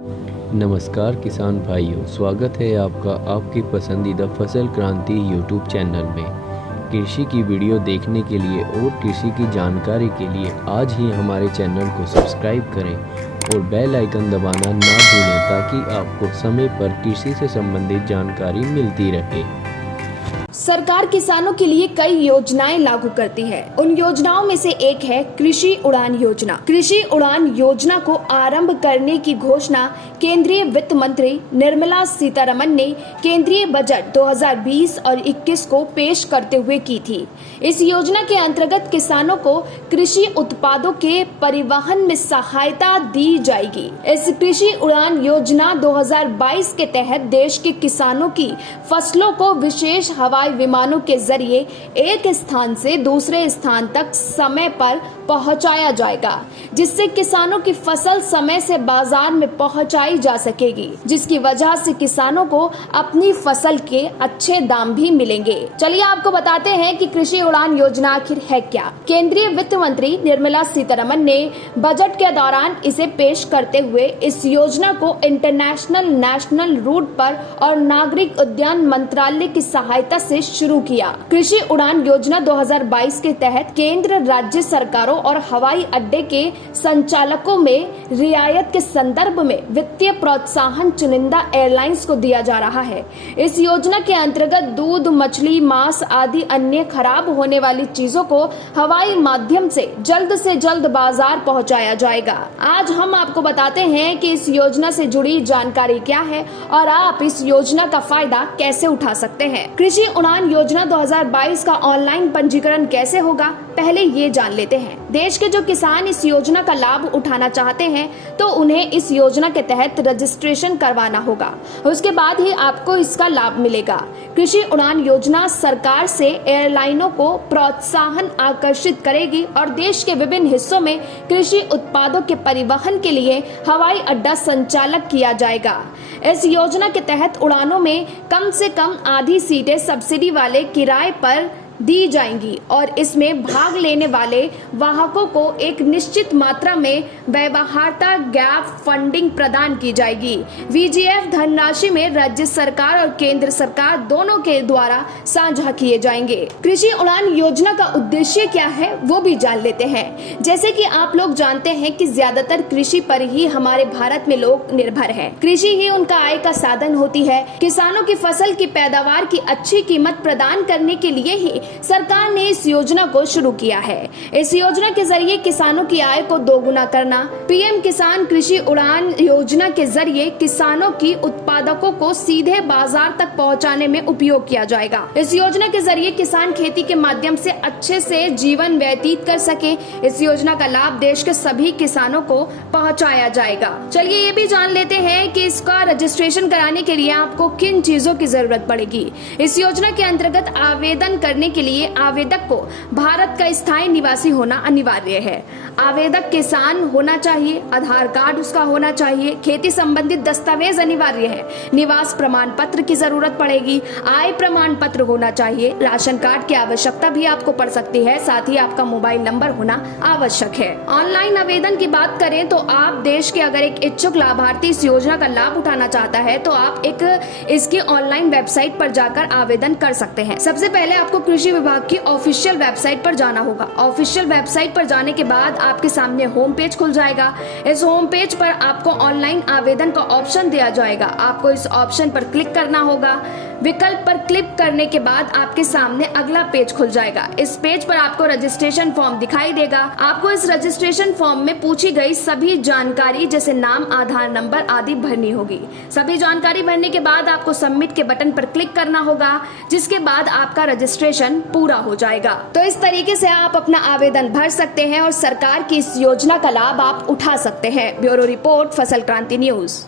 नमस्कार किसान भाइयों, स्वागत है आपका आपकी पसंदीदा फसल क्रांति यूट्यूब चैनल में। कृषि की वीडियो देखने के लिए और कृषि की जानकारी के लिए आज ही हमारे चैनल को सब्सक्राइब करें और बेल आइकन दबाना ना भूलें ताकि आपको समय पर कृषि से संबंधित जानकारी मिलती रहे। सरकार किसानों के लिए कई योजनाएं लागू करती है। उन योजनाओं में से एक है कृषि उड़ान योजना। कृषि उड़ान योजना को आरंभ करने की घोषणा केंद्रीय वित्त मंत्री निर्मला सीतारमण ने केंद्रीय बजट 2020 और 21 को पेश करते हुए की थी। इस योजना के अंतर्गत किसानों को कृषि उत्पादों के परिवहन में सहायता दी जाएगी। इस कृषि उड़ान योजना 2022 के तहत देश के किसानों की फसलों को विशेष हवाई विमानों के जरिए एक स्थान से दूसरे स्थान तक समय पर पहुंचाया जाएगा, जिससे किसानों की फसल समय से बाजार में पहुंचाई जा सकेगी, जिसकी वजह से किसानों को अपनी फसल के अच्छे दाम भी मिलेंगे। चलिए आपको बताते हैं कि कृषि उड़ान योजना आखिर है क्या। केंद्रीय वित्त मंत्री निर्मला सीतारमण ने बजट के दौरान इसे पेश करते हुए इस योजना को इंटरनेशनल नेशनल रूट पर और नागरिक उड्डयन मंत्रालय की सहायता से शुरू किया। कृषि उड़ान योजना 2022 के तहत केंद्र राज्य सरकारों और हवाई अड्डे के संचालकों में रियायत के संदर्भ में वित्तीय प्रोत्साहन चुनिंदा एयरलाइंस को दिया जा रहा है। इस योजना के अंतर्गत दूध, मछली, मांस आदि अन्य खराब होने वाली चीजों को हवाई माध्यम से जल्द बाजार पहुंचाया जाएगा। आज हम आपको बताते हैं कि इस योजना से जुड़ी जानकारी क्या है और आप इस योजना का फायदा कैसे उठा सकते हैं। कृषि उड़ान योजना 2022 का ऑनलाइन पंजीकरण कैसे होगा, पहले ये जान लेते हैं। देश के जो किसान इस योजना का लाभ उठाना चाहते हैं तो उन्हें इस योजना के तहत रजिस्ट्रेशन करवाना होगा। उसके बाद ही आपको इसका लाभ मिलेगा। कृषि उड़ान योजना सरकार से एयरलाइनों को प्रोत्साहन आकर्षित करेगी और देश के विभिन्न हिस्सों में कृषि उत्पादों के परिवहन के लिए हवाई अड्डा संचालक किया जाएगा। इस योजना के तहत उड़ानों में कम से कम आधी सीटें सब्सिडी वाले किराए पर दी जाएंगी और इसमें भाग लेने वाले वाहकों को एक निश्चित मात्रा में व्यवहार्यता गैप फंडिंग प्रदान की जाएगी। VGF धनराशि में राज्य सरकार और केंद्र सरकार दोनों के द्वारा साझा किए जाएंगे। कृषि उड़ान योजना का उद्देश्य क्या है वो भी जान लेते हैं। जैसे कि आप लोग जानते हैं कि ज्यादातर कृषि पर ही हमारे भारत में लोग निर्भर हैं। कृषि ही उनका आय का साधन होती है। किसानों की फसल की पैदावार की अच्छी कीमत प्रदान करने के लिए ही सरकार ने इस योजना को शुरू किया है। इस योजना के जरिए किसानों की आय को दोगुना करना। पीएम किसान कृषि उड़ान योजना के जरिए किसानों की उत्पादकों को सीधे बाजार तक पहुंचाने में उपयोग किया जाएगा। इस योजना के जरिए किसान खेती के माध्यम से अच्छे से जीवन व्यतीत कर सके। इस योजना का लाभ देश के सभी किसानों को पहुंचाया जाएगा। चलिए ये भी जान लेते हैं कि इसका रजिस्ट्रेशन कराने के लिए आपको किन चीजों की जरूरत पड़ेगी। इस योजना के अंतर्गत आवेदन करने के लिए आवेदक को भारत का स्थायी निवासी होना अनिवार्य है। आवेदक किसान होना चाहिए, आधार कार्ड उसका होना चाहिए, खेती संबंधित दस्तावेज अनिवार्य है, निवास प्रमाण पत्र की जरूरत पड़ेगी, आय प्रमाण पत्र होना चाहिए, राशन कार्ड की आवश्यकता भी आपको पड़ सकती है, साथ ही आपका मोबाइल नंबर होना आवश्यक है। ऑनलाइन आवेदन की बात करें तो आप देश के अगर एक इच्छुक लाभार्थी इस योजना का लाभ उठाना चाहता है तो आप इसकी ऑनलाइन वेबसाइट पर जाकर आवेदन कर सकते हैं। सबसे पहले आपको कृषि विभाग की ऑफिशियल वेबसाइट पर जाना होगा। ऑफिशियल वेबसाइट पर जाने के बाद आपके सामने होम पेज खुल जाएगा। इस होम पेज पर आपको ऑनलाइन आवेदन का ऑप्शन दिया जाएगा। आपको इस ऑप्शन पर क्लिक करना होगा। विकल्प पर क्लिक करने के बाद आपके सामने अगला पेज खुल जाएगा। इस पेज पर आपको रजिस्ट्रेशन फॉर्म दिखाई देगा। आपको इस रजिस्ट्रेशन फॉर्म में पूछी गई सभी जानकारी जैसे नाम, आधार नंबर आदि भरनी होगी। सभी जानकारी भरने के बाद आपको सबमिट के बटन पर क्लिक करना होगा, जिसके बाद आपका रजिस्ट्रेशन पूरा हो जाएगा। तो इस तरीके से आप अपना आवेदन भर सकते हैं और सरकार की इस योजना का लाभ आप उठा सकते हैं। ब्यूरो रिपोर्ट, फसल क्रांति न्यूज।